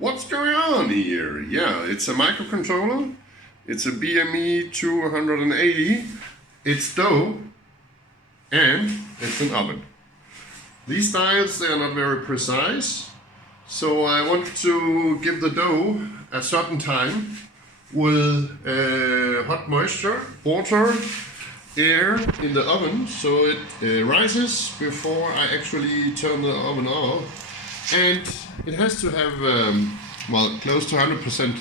What's going on here? Yeah, it's a microcontroller. It's a BME280. It's dough and it's an oven. These dials, they are not very precise. So I want to give the dough a certain time with hot moisture, water, air in the oven, so it rises before I actually turn the oven off. And it has to have, well, close to 100%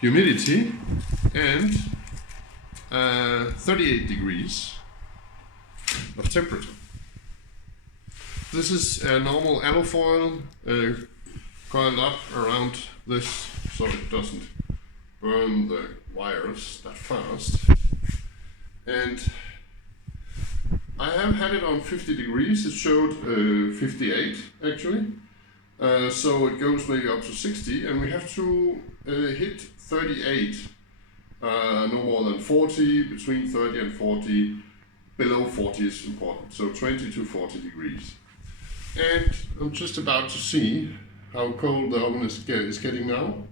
humidity and 38 degrees of temperature. This is a normal alufoil coiled up around this so it doesn't burn the wires that fast. And I have had it on 50 degrees, it showed 58 actually. So it goes maybe up to 60 and we have to hit 38, no more than 40, between 30 and 40, below 40 is important, so 20 to 40 degrees. And I'm just about to see how cold the oven is getting now.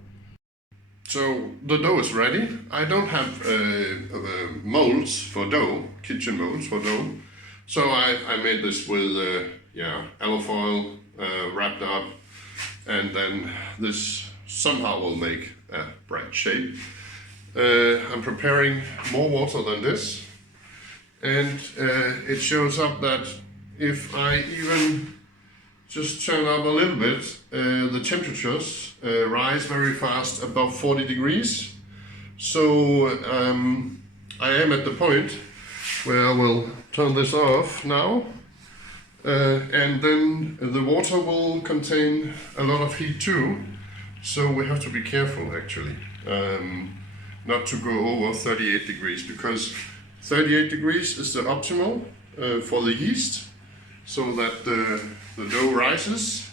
So the dough is ready. I don't have molds for dough, kitchen molds for dough. So I made this with alufoil wrapped up, and then this somehow will make a bread shape. I'm preparing more water than this, and it shows up that if I even just turn up a little bit, the temperatures rise very fast above 40 degrees. So I am at the point where I will turn this off now. And then the water will contain a lot of heat too, so we have to be careful actually not to go over 38 degrees, because 38 degrees is the optimal for the yeast, so that the dough rises,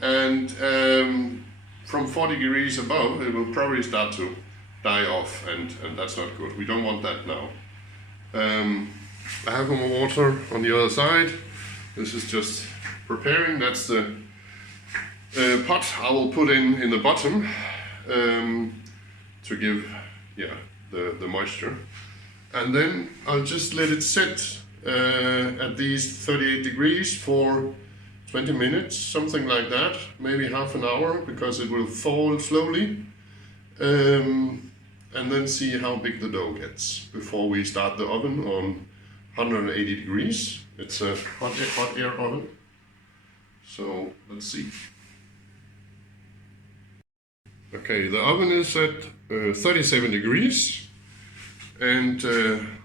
and from 40 degrees above it will probably start to die off, and that's not good. We don't want that now. I have more water on the other side. This is just preparing. That's the pot I will put in the bottom to give the moisture. And then I'll just let it sit at these 38 degrees for 20 minutes, something like that, maybe half an hour, because it will fall slowly. And then see how big the dough gets before we start the oven on 180 degrees. It's a hot air oven. So let's see. Okay, the oven is at 37 degrees, and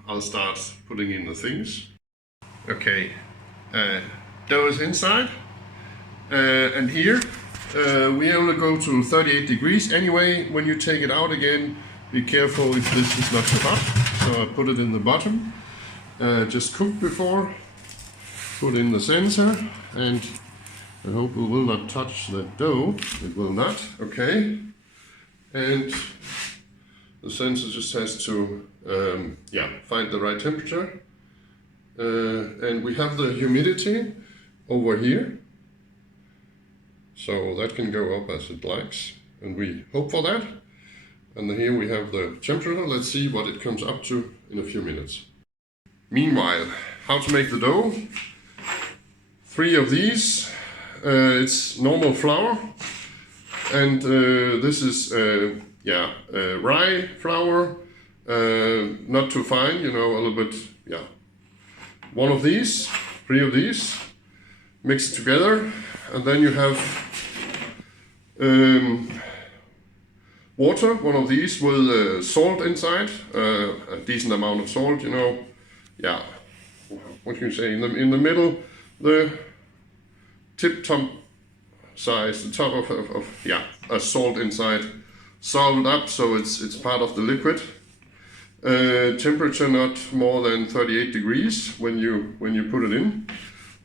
I'll start putting in the things. Okay, dough is inside, and here we only go to 38 degrees. Anyway, when you take it out again, be careful if this is not too hot. So I put it in the bottom, just cooked before. Put in the sensor, and I hope it will not touch the dough. It will not. Okay, and the sensor just has to find the right temperature, and we have the humidity over here, so that can go up as it likes, and we hope for that. And then here we have the temperature. Let's see what it comes up to in a few minutes. Meanwhile, how to make the dough. 3 of these. It's normal flour, and this is rye flour, not too fine, a little bit, 1 of these, 3 of these, mix it together, and then you have water, 1 of these with salt inside, a decent amount of salt, what can you say, in the middle, the tip-top size, the top of a salt inside, salted up so it's part of the liquid. Temperature not more than 38 degrees when you put it in.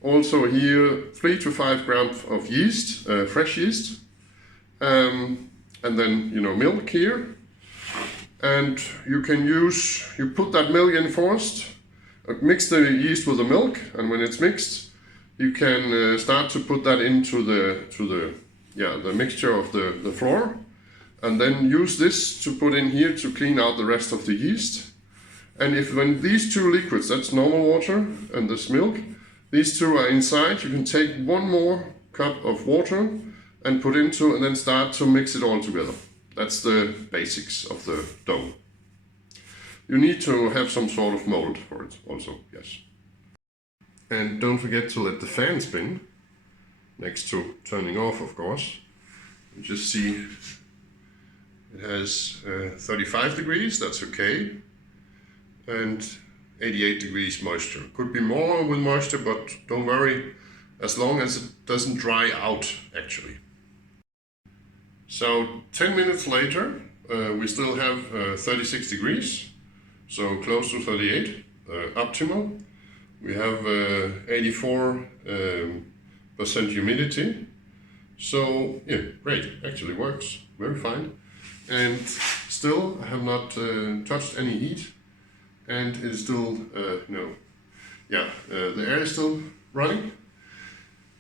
Also here 3 to 5 grams of yeast, fresh yeast, and then milk here. And you put that milk in first, mix the yeast with the milk, and when it's mixed, you can start to put that into the the mixture of the flour, and then use this to put in here to clean out the rest of the yeast. And when these two liquids, that's normal water and this milk, these two are inside, you can take one more cup of water and put into, and then start to mix it all together. That's the basics of the dough. You need to have some sort of mold for it also, yes. And don't forget to let the fan spin, next to turning off, of course. You just see it has 35 degrees, that's okay. And 88 degrees moisture. Could be more with moisture, but don't worry, as long as it doesn't dry out actually. So 10 minutes later, we still have 36 degrees, so close to 38, optimal. We have 84% humidity, so yeah, great, actually works very fine. And still I have not touched any heat, and it is still, the air is still running.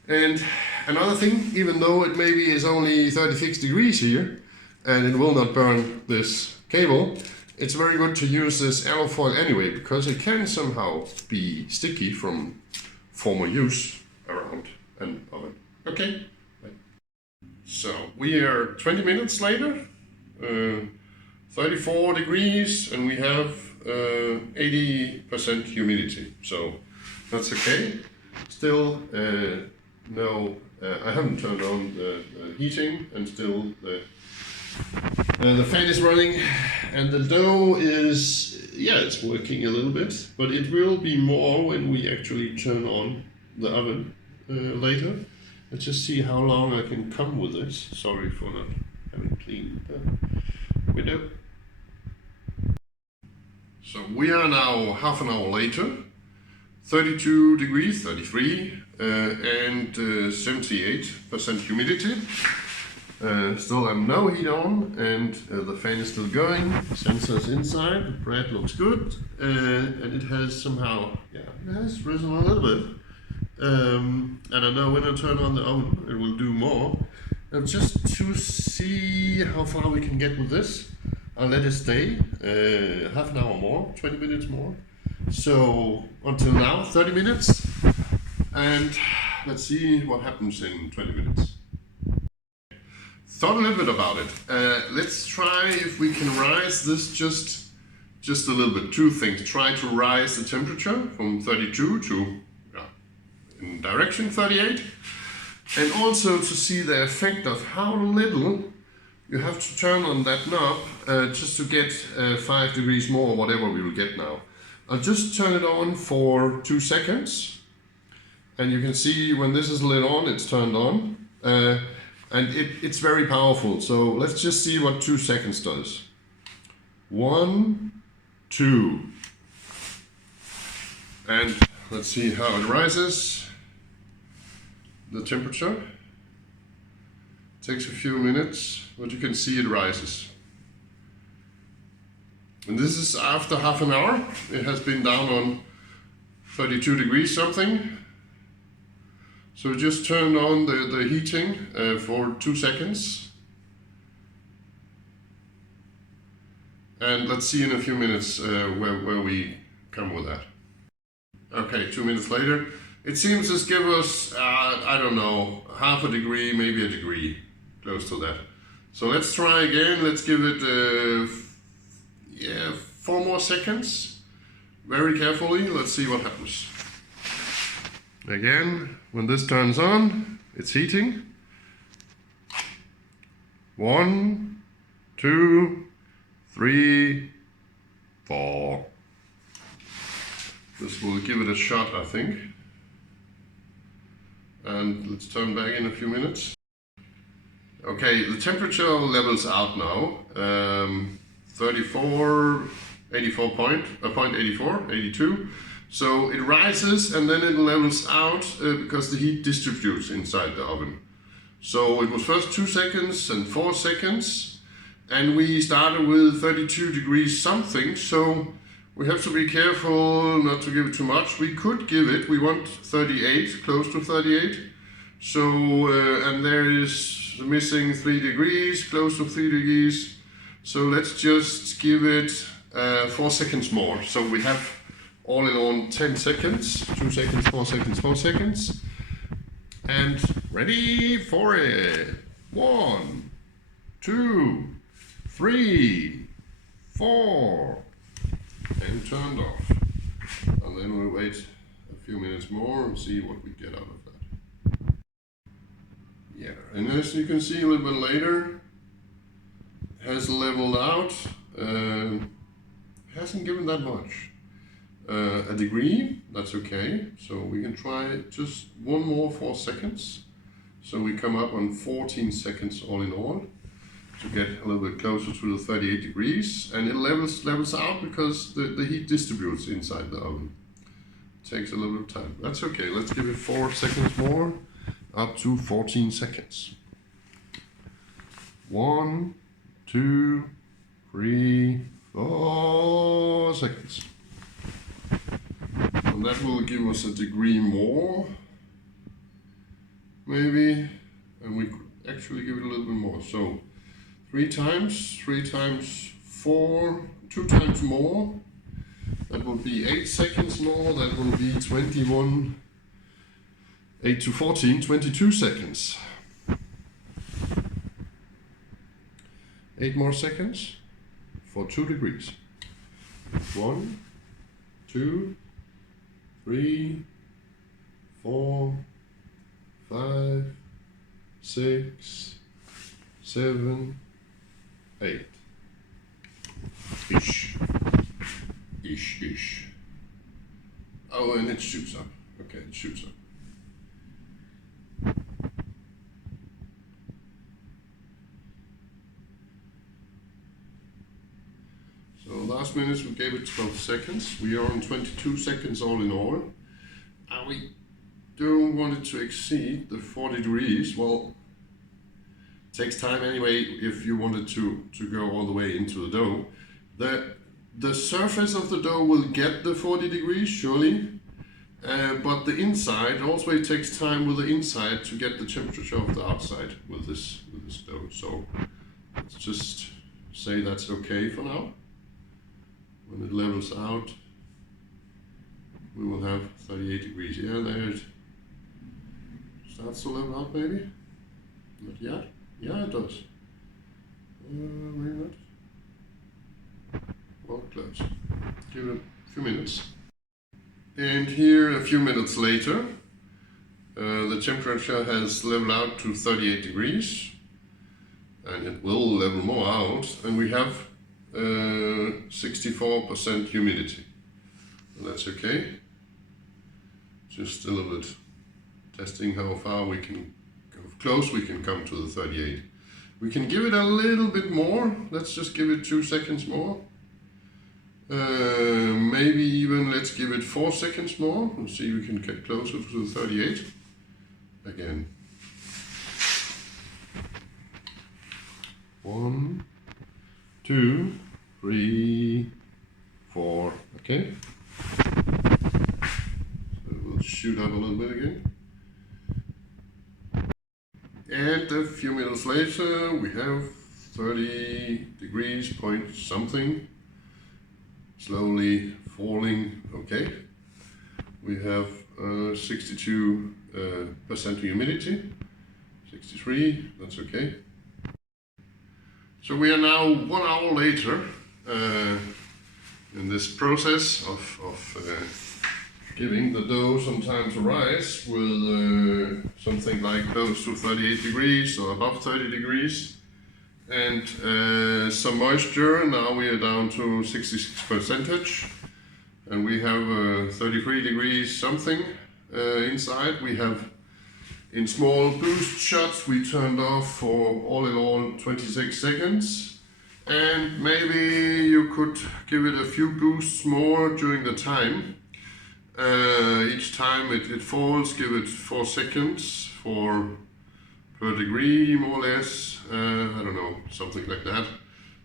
And another thing, even though it maybe is only 36 degrees here, and it will not burn this cable, it's very good to use this alufoil anyway, because it can somehow be sticky from former use around an oven. Okay, so we are 20 minutes later, 34 degrees, and we have 80% humidity, so that's okay. Still, no, I haven't turned on the heating, and still the fan is running, and the dough is, it's working a little bit, but it will be more when we actually turn on the oven later. Let's just see how long I can come with this. Sorry for not having cleaned the window. So we are now half an hour later, 32 degrees, 33, and 78% humidity. Still have no heat on, and the fan is still going. Sensors inside, the bread looks good, and it has somehow, it has risen a little bit. And I know when I turn on the oven, it will do more. And just to see how far we can get with this, I'll let it stay half an hour more, 20 minutes more. So until now, 30 minutes, and let's see what happens in 20 minutes. Thought a little bit about it. Let's try if we can rise this just a little bit. Two things. Try to rise the temperature from 32 to in direction 38, and also to see the effect of how little you have to turn on that knob just to get 5 degrees more, whatever we will get now. I'll just turn it on for 2 seconds, and you can see when this is lit on, it's turned on, and it's very powerful. So let's just see what 2 seconds does. 1, 2, and let's see how it rises. The temperature takes a few minutes, but you can see it rises. And this is after half an hour. It has been down on 32 degrees something. So just turn on the heating for 2 seconds. And let's see in a few minutes where we come with that. Okay, 2 minutes later. It seems to give us, I don't know, half a degree, maybe a degree, close to that. So let's try again. Let's give it 4 more seconds, very carefully. Let's see what happens. Again, when this turns on, it's heating. 1, 2, 3, 4. This will give it a shot, I think. And let's turn back in a few minutes. Okay, the temperature levels out now. 84, 82. So it rises and then it levels out because the heat distributes inside the oven. So it was first 2 seconds and 4 seconds, and we started with 32 degrees something. So we have to be careful not to give it too much. We could give it, we want 38, close to 38. So, and there is missing 3 degrees, close to 3 degrees. So let's just give it 4 seconds more. So we have all in all 10 seconds, 2 seconds, 4 seconds, 4 seconds. And ready for it. 1, 2, 3, 4. And turned off. And then we'll wait a few minutes more and see what we get out of that. Yeah, and as you can see a little bit later, has leveled out. Hasn't given that much. A degree, that's okay. So we can try just one more 4 seconds. So we come up on 14 seconds all in all to get a little bit closer to the 38 degrees. And it levels out because the heat distributes inside the oven. It takes a little bit of time. That's okay. Let's give it 4 seconds more, up to 14 seconds. 1, 2, 3, 4 seconds. And that will give us a degree more, maybe, and we could actually give it a little bit more. So 3 times 4, 2 times more, that will be 8 seconds more, that will be 21, 8 to 14, 22 seconds. 8 more seconds for 2 degrees. 1, 2, 3, 4, 5, 6, 7, 8. Ish. Oh, and it shoots up. Okay, it shoots up. So last minute we gave it 12 seconds. We are on 22 seconds all in all. And we don't want it to exceed the 40 degrees. Well, it takes time anyway if you wanted to go all the way into the dough. The surface of the dough will get the 40 degrees, surely. But the inside, also it takes time with the inside to get the temperature of the outside with this dough. So let's just say that's okay for now. When it levels out, we will have 38 degrees. Yeah, there it starts to level out maybe. Not yet. Yeah, it does. Maybe not. Well, close. Give it a few minutes. And here, a few minutes later, the temperature has leveled out to 38 degrees. And it will level more out. And we have 64% humidity. And that's okay. Just a little bit testing how far we can, how close we can come to the 38. We can give it a little bit more. Let's just give it 2 seconds more. Maybe even let's give it 4 seconds more and see if we can get closer to the 38 again. 1, 2, 3, 4. Okay. So we'll shoot up a little bit again. And a few minutes later we have 30 degrees point something. Slowly falling, okay. We have 62% humidity, 63, that's okay. So we are now 1 hour later in this process of giving the dough some time to rise with something like close to 38 degrees or above 30 degrees. And some moisture. Now we are down to 66%, and we have 33 degrees something inside. We have, in small boost shots, we turned off for all in all 26 seconds. And maybe you could give it a few boosts more during the time. Each time it falls, give it 4 seconds per degree, more or less. I don't know, something like that.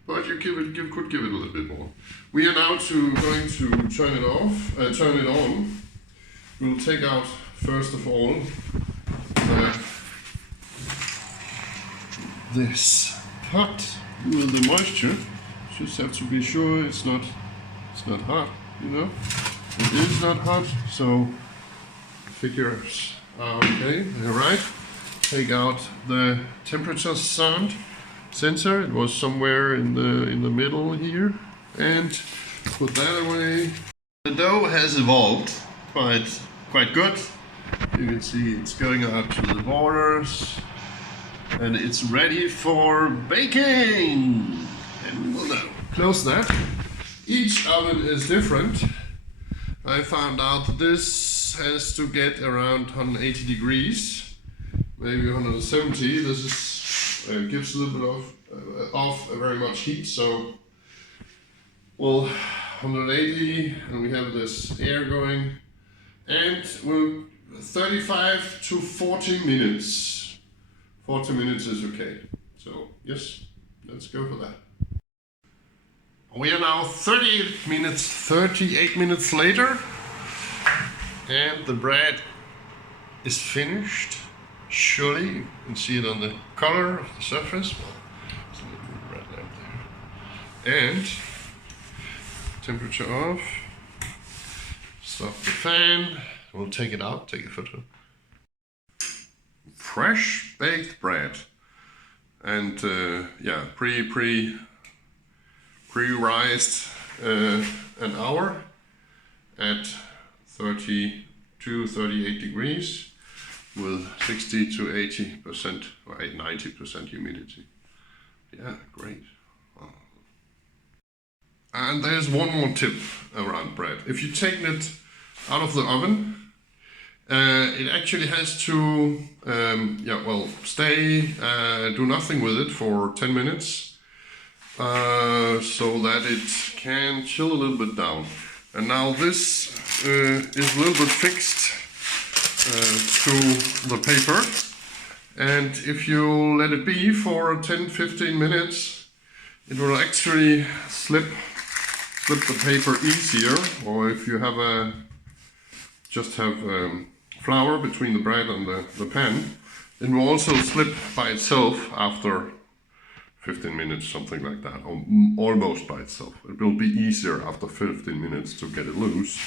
But you could give it a little bit more. We are now going to turn it on. We'll take out first of all this pot with the moisture. Just have to be sure it's not hot, you know. It is not hot, so figures are okay. All right. Take out the temperature sound sensor. It was somewhere in the middle here, and put that away. The dough has evolved quite good. You can see it's going out to the borders, and it's ready for baking. And we will now close that. Each oven is different. I found out that this has to get around 180 degrees, maybe 170. This is gives a little bit of very much heat, so well, 180, and we have this air going, and we'll 35 to 40 minutes. 40 minutes is okay. So yes, let's go for that. We are now 38 minutes later, and the bread is finished. Surely you can see it on the color of the surface. Well, there's a little bit of bread out there. And temperature off. Stop the fan. We'll take it out, take a photo. Fresh baked bread, and yeah, pre-rised an hour at 38 degrees with 60 to 80% or 90% humidity. Yeah, great. Wow. And there's one more tip around bread. If you take it out of the oven, it actually has to stay, do nothing with it for 10 minutes so that it can chill a little bit down. And now this is a little bit fixed to the paper, and if you let it be for 10-15 minutes, it will actually slip the paper easier. Or if you have just have flour between the bread and the pan, it will also slip by itself after 15 minutes, something like that, or almost by itself. It will be easier after 15 minutes to get it loose,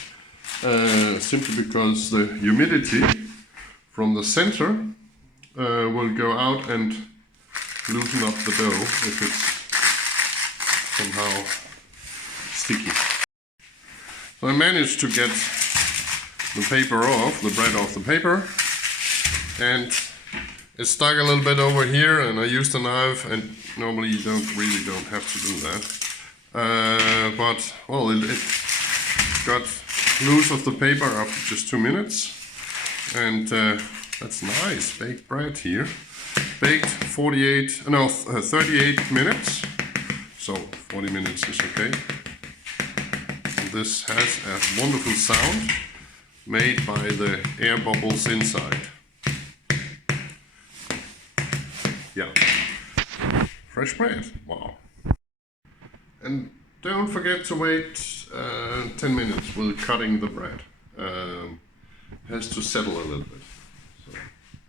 simply because the humidity from the center will go out and loosen up the dough if it's somehow sticky. So I managed to get the paper off, the bread off the paper, and it stuck a little bit over here, and I used a knife, and normally you don't have to do that. But well, it got loose of the paper after just 2 minutes, and that's nice baked bread here. Baked 38 minutes, so 40 minutes is okay. And this has a wonderful sound made by the air bubbles inside. Yeah, fresh bread, wow. And don't forget to wait 10 minutes with cutting the bread. It has to settle a little bit. So,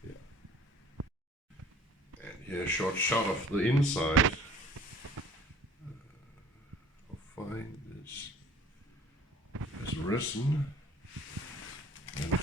yeah. And here a short shot of the inside. How fine this has risen. And